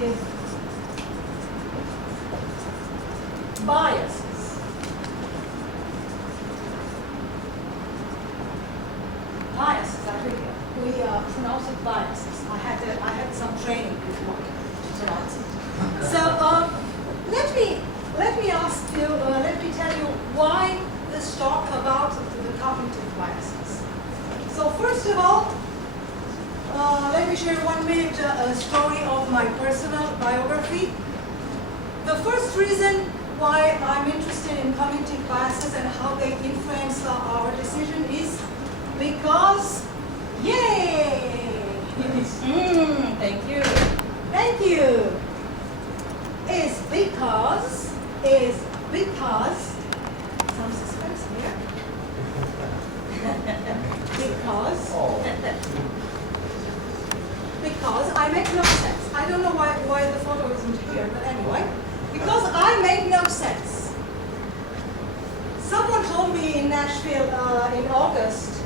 cognitive biases. Biases, I think we pronounce it biases. I had some training before to pronounce it. So let me ask you, let me tell you why this talk about the cognitive biases. So first of all, let me share 1 minute story of my personal biography. The first reason why I'm interested in cognitive biases and how they influence our decision is because, yay! Thank you. Thank you. Is because, some suspense here. Because I make no sense. I don't know why the photo isn't here, but anyway, because I make no sense. Someone told me in Nashville in August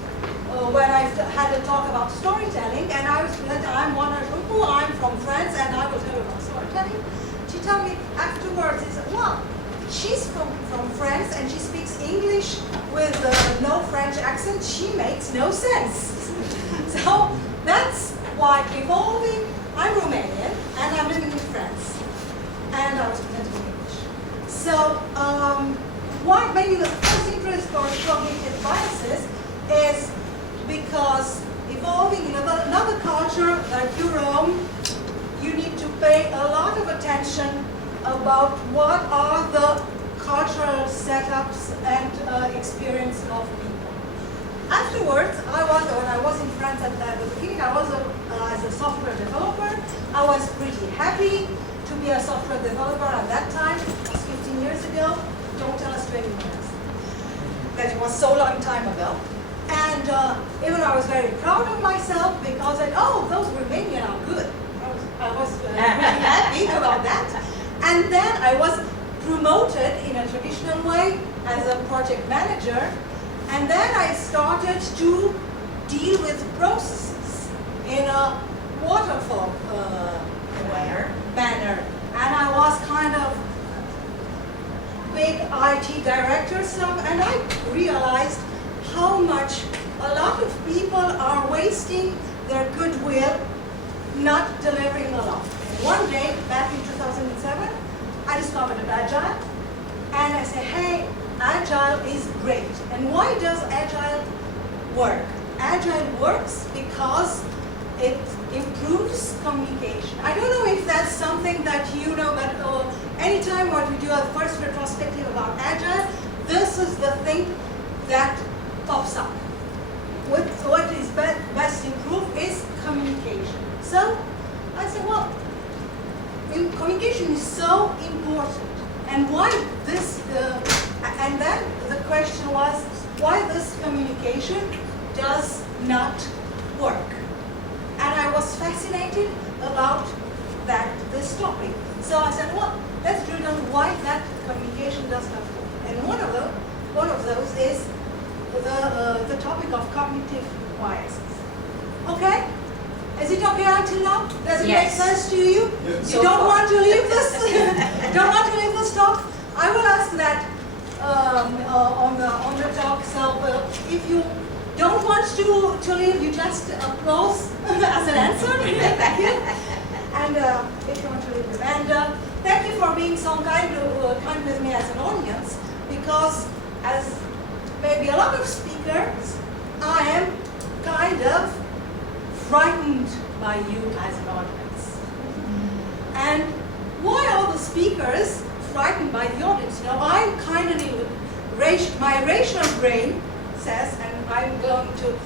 when I had a talk about storytelling, and I was like, I'm Oana Juncu, I'm from France, and I will tell you about storytelling. She told me afterwards, he said, well, she's from France and she speaks English with no French accent. She makes no sense. So that's why evolving, I'm Romanian and I'm living in France. And I was presenting English. So why maybe the first interest for cognitive biases is because evolving in another culture like your own, you need to pay a lot of attention about what are the cultural setups and experience of people. Afterwards, when I was in France at the beginning, I was as a software developer. I was pretty happy to be a software developer at that time. It was 15 years ago. Don't tell us to anyone else. That was so long time ago. And even I was very proud of myself because those Romanians are good. I was really happy about that. And then I was promoted in a traditional way as a project manager. And then I started to deal with processes in a waterfall manner. And I was kind of big IT director stuff, and I realized how much a lot of people are wasting their goodwill not delivering a lot. One day, back in 2007, I discovered Agile, and I said, hey, Agile is great. And why does Agile work? Agile works because it improves communication. I don't know if that's something that you know, but anytime when we do a first retrospective about Agile, this is the thing that pops up. What is best improved is communication. So I said, well, communication is so important. And why this, and then the question was, why this communication does not work? And I was fascinated about this topic. So I said, well, let's drill down why that communication does not work. And one of those is the topic of cognitive biases. Okay? Is it okay until now? Does it make sense to you? Yes. You don't want to leave this? Don't want to leave this talk? I will ask that on the talk. So if you don't want to leave, you just applause as an answer. Thank you. And if you want to leave, and thank you for being so kind with me as an audience, because as maybe a lot of speakers, I am kind of frightened by you as an audience. And why are the speakers frightened by the audience? Now, I'm kind of my rational brain says, and I'm going to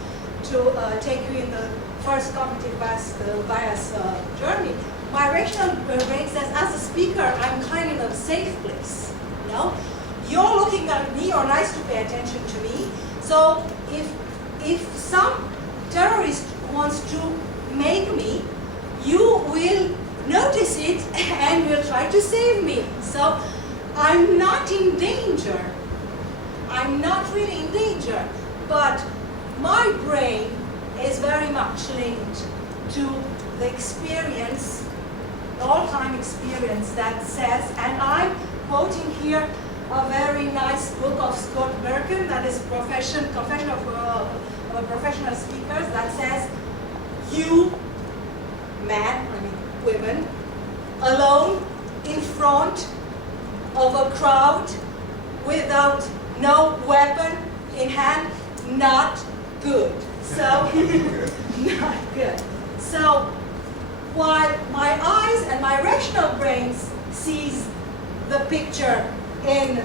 take you in the first cognitive bias journey. My rational brain says, as a speaker, I'm kind of in a safe place. You know, you're looking at me, you're nice to pay attention to me. So if some terrorist wants to make me, you will notice it and will try to save me. So I'm not in danger. I'm not really in danger, but my brain is very much linked to the experience all-time experience that says, and I'm quoting here a very nice book of Scott Bergen, that is Confession of Professional Speakers, that says, you, men, I mean women, alone in front of a crowd without no weapon in hand, not good. So, not good. So, while my eyes and my rational brains sees the picture in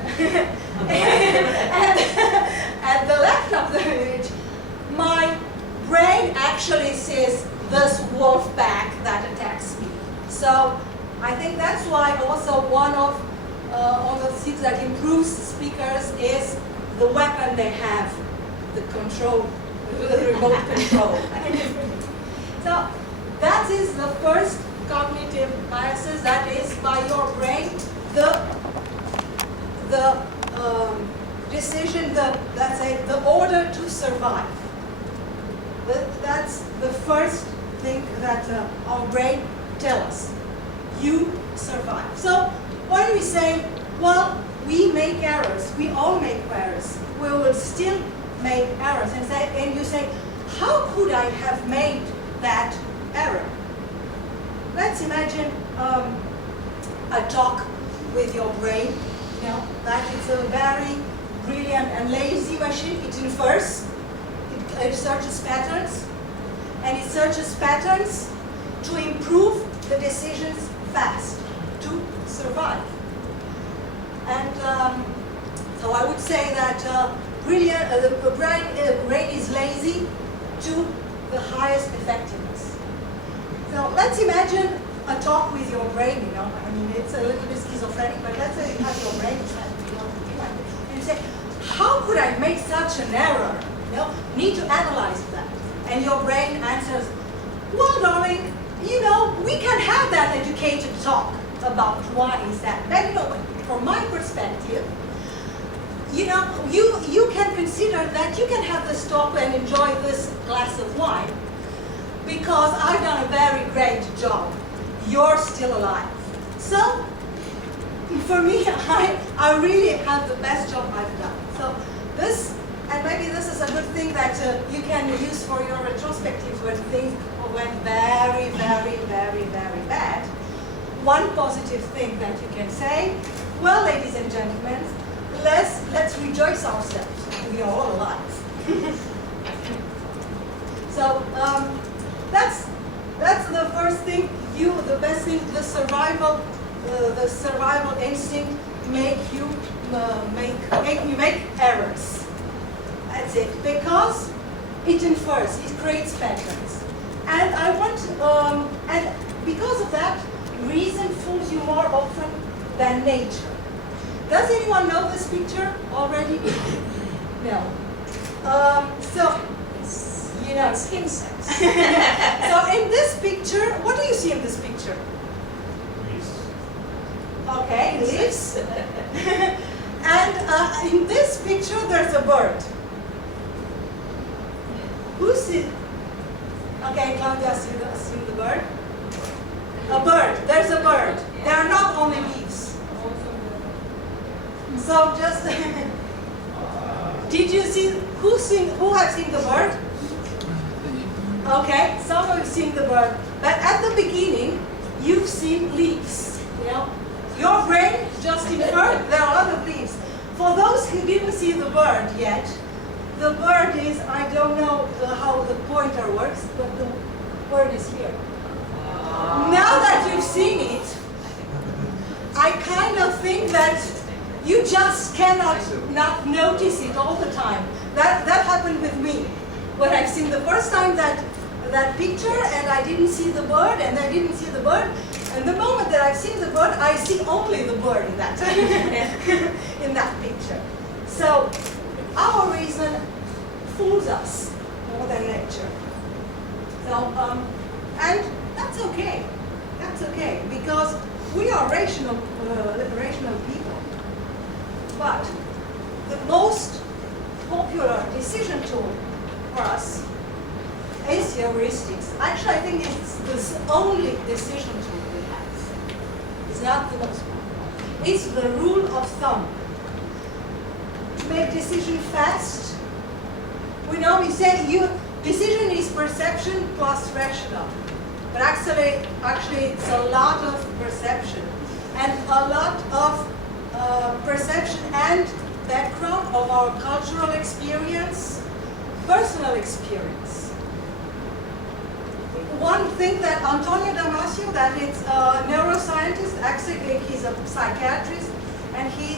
at the left of the image, my brain actually sees this wolf pack that attacks me. So I think that's why also one of the things that improves speakers is the weapon they have, the control, the remote control. So that is the first cognitive biases, that is by your brain, the decision, let's say, the order to survive. That's the first thing that our brain tells us. You survive. So when we say, well, we make errors, we all make errors, we will still make errors. And you say, how could I have made that error? Let's imagine a talk with your brain. You know, that is a very brilliant and lazy machine. It infers, it searches patterns, and it searches patterns to improve the decisions fast, to survive. And so I would say that the brain is lazy to the highest effectiveness. So let's imagine a talk with your brain, you know. I mean, it's a little bit schizophrenic, but let's say you have your brain, and you say, how could I make such an error? You know, need to analyze that. And your brain answers, well, darling, you know, we can have that educated talk about why is that. But you know, from my perspective, you know, you can consider that you can have this talk and enjoy this glass of wine because I've done a very great job. You're still alive. So, for me, I really have the best job I've done. So this, and maybe this is a good thing that you can use for your retrospective when things went very, very, very, very bad. One positive thing that you can say, well, ladies and gentlemen, let's rejoice ourselves. We are all alive. So that's the first thing. The best thing, the survival instinct make you make errors. That's it, because it infers, it creates patterns, and I want and because of that, reason fools you more often than nature. Does anyone know this picture already? No. So, you know, it's insects. So in this picture, what do you see in this picture? Leaves. Okay, leaves. And in this picture, there's a bird. Who's it? Okay, Claudia, assume the bird. A bird. There's a bird. There are not only leaves. So just did you see who has seen the bird? Okay, some of you have seen the bird, but at the beginning you've seen leaves. You know, your brain just inferred there are other leaves. For those who didn't see the bird yet, the bird is, I don't know how the pointer works, but the bird is here. Now that you've seen it, I kind of think that you just cannot not notice it all the time. That happened with me. When I've seen the first time that picture and I didn't see the bird and I didn't see the bird, and the moment that I've seen the bird, I see only the bird in that in that picture. So our reason fools us more than nature. So and that's okay. That's okay, because we are rational people. But the most popular decision tool for us is heuristics. Actually, I think it's the only decision tool we have. It's not the most powerful. It's the rule of thumb. To make decision fast, we say decision is perception plus rational. But actually it's a lot of perception and a lot of perception and background of our cultural experience, personal experience. One thing that Antonio Damasio, that is a neuroscientist, actually he's a psychiatrist, and he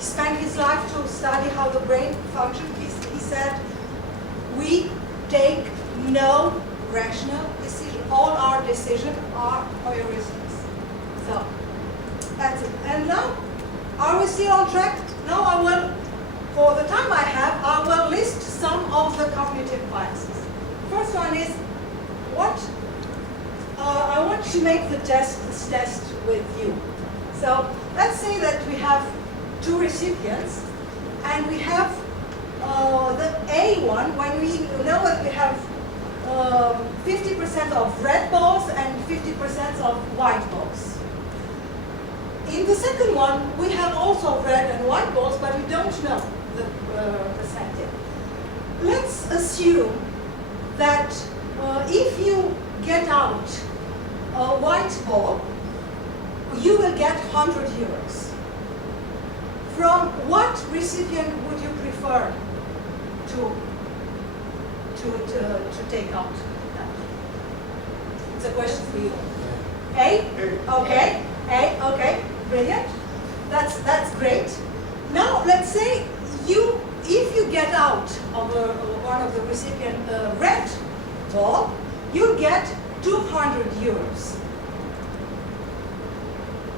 spent his life to study how the brain functions. He said, we take no rational decision. All our decisions are heuristics. So, that's it. And now, are we still on track? Now I will, for the time I have, I will list some of the cognitive biases. First one is, I want to make this test with you. So, let's say that we have two recipients, and we have the A one, when we know that we have 50% of red balls and 50% of white balls. In the second one, we have also red and white balls, but we don't know the percentage. Let's assume that if you get out a white ball, you will get 100 euros. From what recipient would you prefer to take out? It's a question for you. A? Okay. A, okay. Brilliant. That's great. Now let's say if you get out of one of the recipient red ball, you get 200 euros.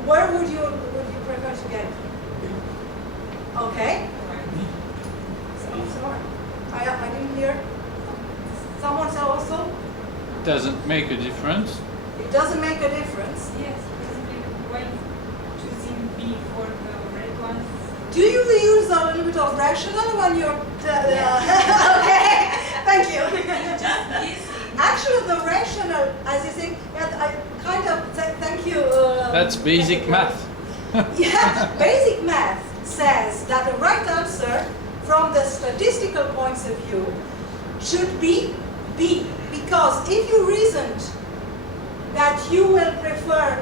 Where would you prefer to get it? Okay. Sorry. I didn't hear. Someone said also? Doesn't make a difference. It doesn't make a difference. Yes, basically when choosing B for the red ones. Do you use a little bit of rational when you're... Okay, thank you. Actually, the rational, as you think, I kind of, thank you. That's basic math. Yeah, basic math says that the right answer from the statistical points of view should be B. Because if you reasoned that you will prefer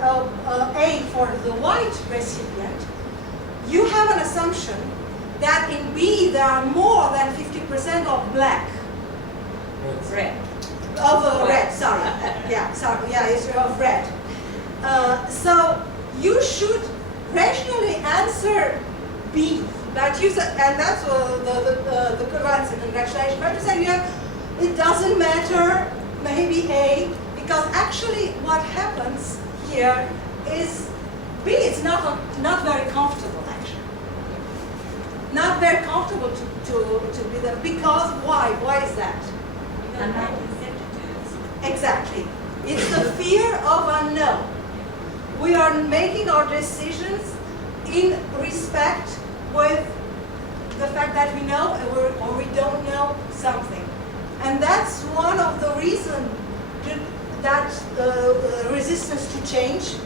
A for the white recipient, you have an assumption that in B there are more than 50% of black. Red. Of red, sorry. Yeah, sorry. Yeah, it's of red. So you should rationally answer B. But you said, and that's the correct answer. Congratulations. But you said, it doesn't matter, maybe A, because actually what happens here is B is not very comfortable, actually. Not very comfortable to be there. Because why? Why is that? Exactly. It's the fear of unknown. We are making our decisions in respect with the fact that we know or we don't know something. And that's one of the reasons that resistance to change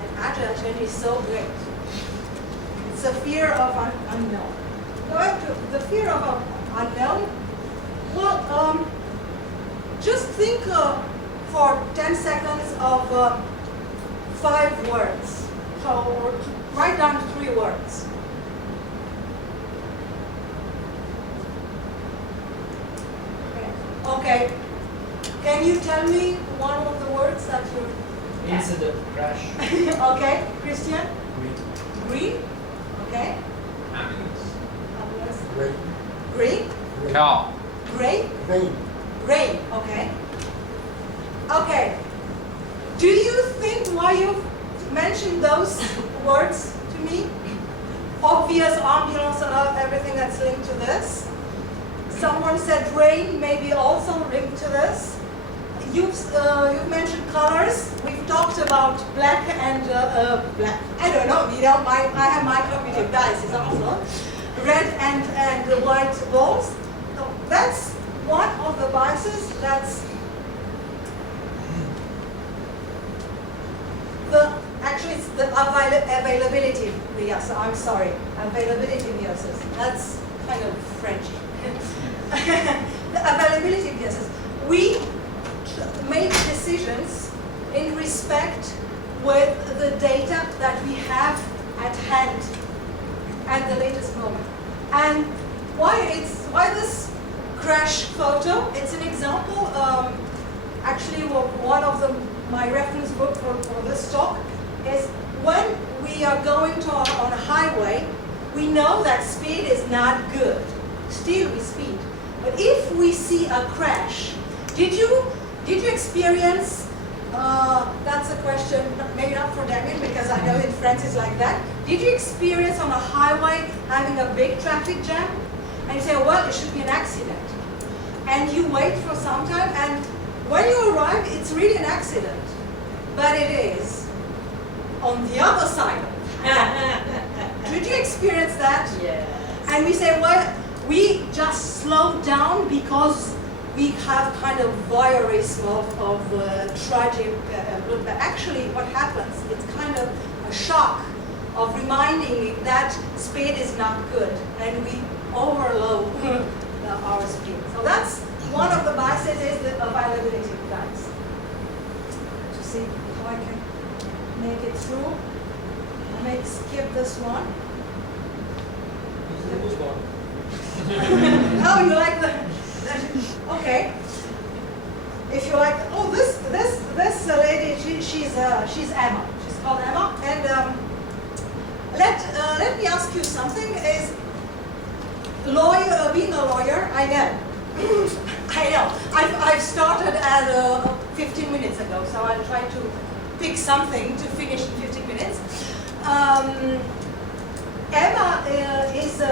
and agile change is so great. It's a fear of unknown. Going to the fear of unknown, well, just think for 10 seconds of 5 words. So write down 3 words. Okay. Can you tell me one of the words that you... Incident, crash. Okay. Christian? Green. Green? Okay. Ambulance. Ambulance. Rain. Green? Car. Gray? Rain. Rain. Okay. Okay. Do you think why you mentioned those words to me? Obvious, ambulance, and everything that's linked to this. Someone said rain, maybe also linked to this. You've mentioned colors. We've talked about black and black. I don't know. I have my cognitive biases also. Red and white balls. So that's one of the biases. That's the availability bias. I'm sorry, availability biases. That's kind of French. The availability biases. We make decisions in respect with the data that we have at hand at the latest moment. And why this crash photo? It's an example. Actually, one of my reference book for this talk is when we are going on a highway, we know that speed is not good. Still we speed. But if we see a crash, did you experience, that's a question maybe not for Damien because I know in France it's like that. Did you experience on a highway having a big traffic jam? And you say, well, it should be an accident. And you wait for some time, and when you arrive, it's really an accident. But it is on the other side. Did you experience that? Yes. And we say, well, we just slow down because we have kind of voyeurism of tragic, but actually what happens, it's kind of a shock of reminding me that speed is not good, and we overload our speed. So that's one of the biases, is the availability bias. To see how I can make it through. I may skip this one. Oh, you like the? Okay. If you like, oh, this lady, she's Emma. She's called Emma, and let me ask you something. Is being a lawyer? I know. I know. I've started at 15 minutes ago, so I'll try to pick something to finish in 15 minutes. Emma is.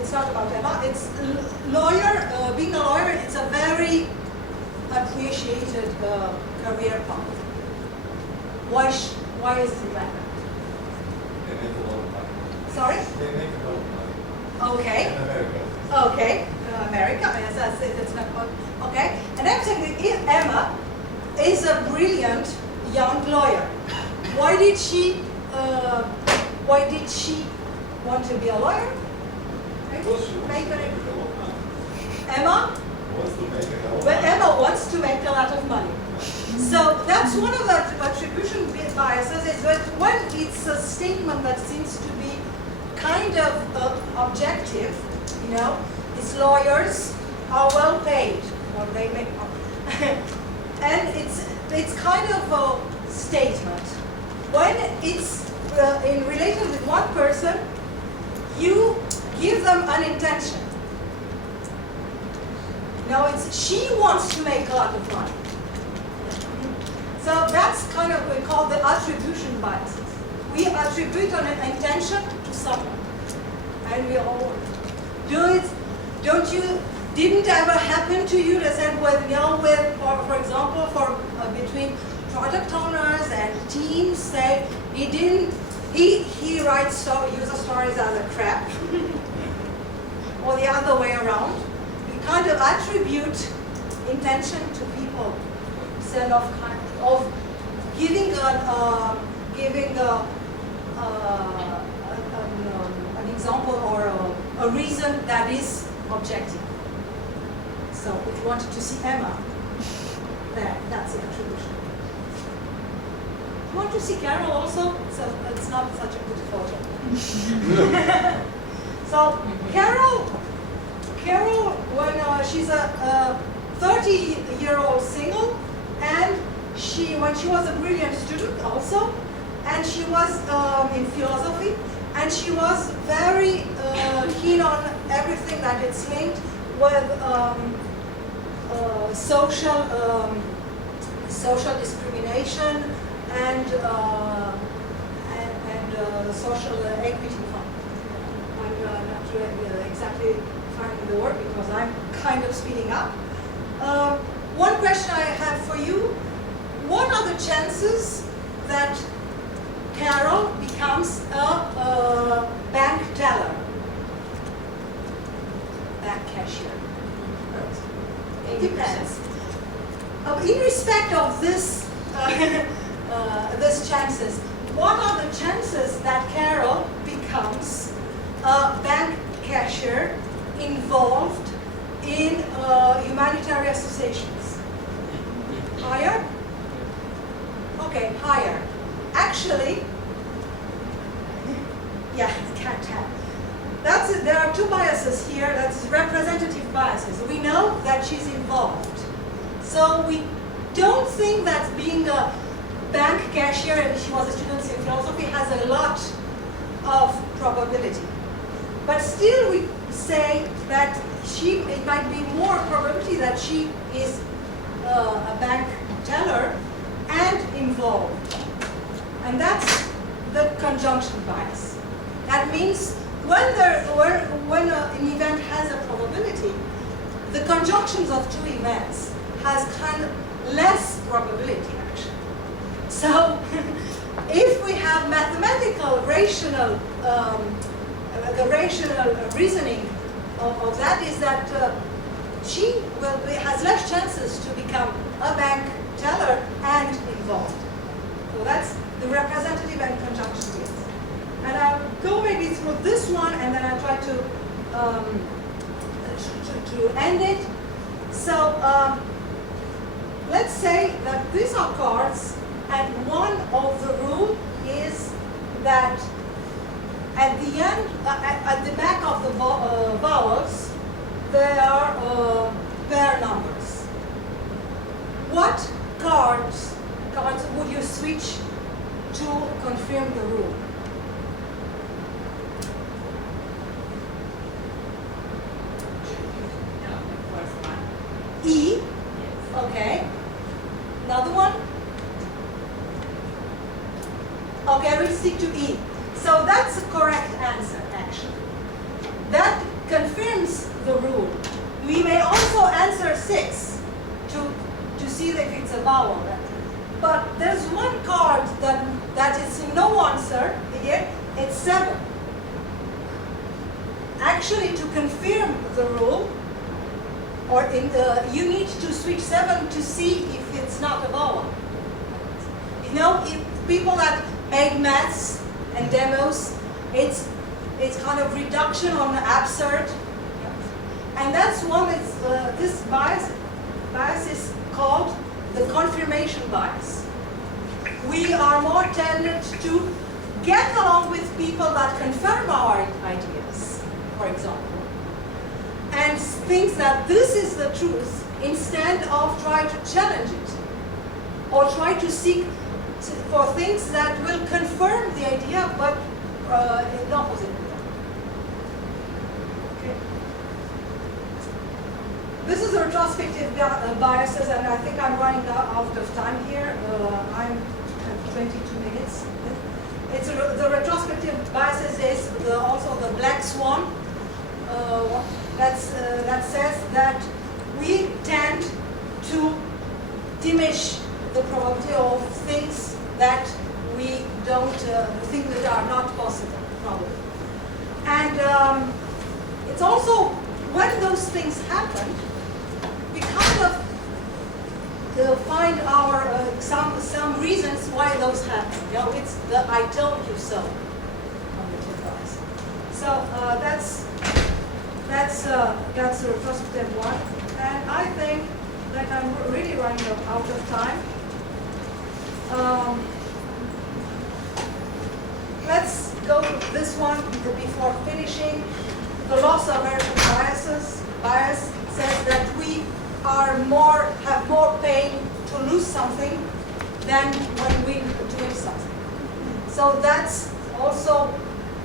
It's not about Emma. It's lawyer. Being a lawyer, it's a very appreciated career path. Why is it like that? They make a lot of money. Sorry? They make a lot of money. Okay. In America. Okay. America. Yes, that's not okay. And I'm saying that Emma is a brilliant young lawyer. Why did she want to be a lawyer? Because she wants Make to a- make a lot of money. Emma? Wants to make a lot of Well, money. Emma wants to make a lot of money. So that's one of the attribution biases, is that when it's a statement that seems to be kind of objective, you know, it's lawyers are well paid, or they make and it's kind of a statement. When it's in relation with one person, you give them an intention. No, it's she wants to make a lot of money. So that's kind of what we call the attribution biases. We attribute an intention to someone, and we all do it. Didn't ever happen to you that said, well, you know, for example, between product owners and teams, say he writes user stories as a crap, or the other way around. We kind of attribute intention to people instead of giving an example or a reason that is objective. So if you wanted to see Emma, there, that's the attribution. You want to see Carol also? So it's not such a good photo. So Carol, when she's a 30-year-old single, and when she was a brilliant student also, and she was in philosophy, and she was very keen on everything that it's linked with social discrimination and social equity fund. I'm not really exactly finding the word because I'm kind of speeding up. One question I have for you: what are the chances that Carol becomes a bank teller, bank cashier? It depends. In respect of this, these chances, what are the chances that Carol becomes a bank cashier involved in humanitarian associations? Higher? Okay, higher. Actually, yeah, can't have. There are two biases here. That's representative biases. We know that she's involved. So we don't think that being a bank cashier, and she was a student in philosophy, has a lot of probability. But still we say that it might be more probability that she is a bank teller and involved. And that's the conjunction bias. That means when an event has a probability, the conjunctions of two events has kind of less probability actually. So if we have mathematical rational, the rational reasoning of that is that she has less chances to become a bank teller and involved. So that's the representative and conjunction bias. And I'll go maybe through this one, and then I'll try to end it. So let's say that these are cards, and one of the rule is that at the end, at the back of the vowels, there are pair numbers. What cards would you switch to confirm the rule? E, okay. Another one? Okay, we'll stick to E. So that's the correct answer, actually. That confirms the rule. We may also answer 6 to see if it's a vowel. But there's one card that is no answer here. It's 7. Actually, to confirm the rule, or you need to switch 7 to see if it's not a vowel. You know, if people that make maths and demos, it's kind of reduction on absurd, and that's one. This bias is called the confirmation bias. We are more tended to get along with people that confirm our ideas, for example, and thinks that this is the truth instead of trying to challenge it or try to seek for things that will confirm the idea but in the opposite way. Okay. This is a retrospective biases, and I think I'm running out of time here. I'm at 22 minutes. It's the retrospective biases is also the black swan. That says that we tend to diminish the probability of things that we don't think that are not possible, probably. And it's also when those things happen, we kind of find our some reasons why those happen. You know, it's the "I told you so" cognitive bias. So that's a retrospective one, and I think that I'm really running out of time. Let's go to this one before finishing. The loss aversion bias says that we have more pain to lose something than when we doing something. So that's also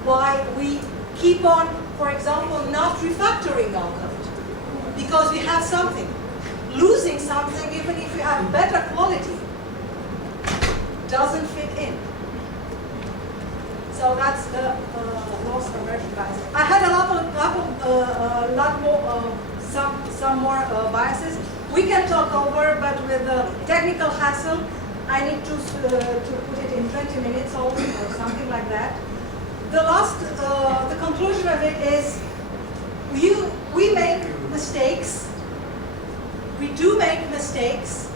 why we keep on, for example, not refactoring our code, because we have something. Losing something, even if you have better quality, doesn't fit in. So that's the loss aversion bias. I had some more biases. We can talk over, but with technical hassle, I need to put it in 20 minutes or something like that. The conclusion of it is we make mistakes. We do make mistakes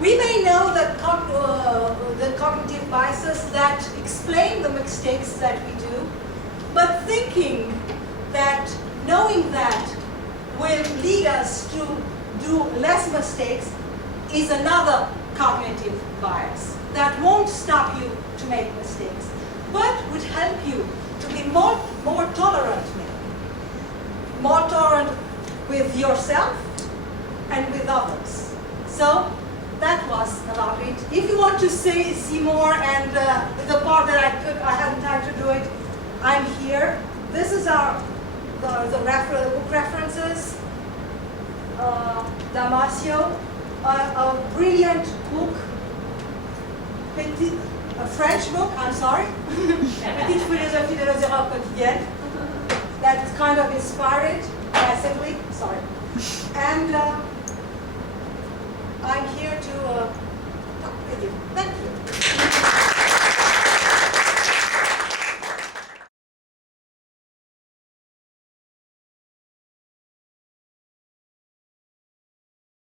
We may know the cognitive biases that explain the mistakes that we do, but thinking that, knowing that will lead us to do less mistakes is another cognitive bias that won't stop you to make mistakes, but would help you to be more tolerant, maybe. More tolerant with yourself and with others. So that was about it. If you want to see more and the part that I hadn't time to do it, I'm here. This is the book references. Damasio, a brilliant book, a French book, I'm sorry, Petite philosophie de les erreurs quotidiennes, that kind of inspired massively, sorry. And I'm here to talk with you. Thank you.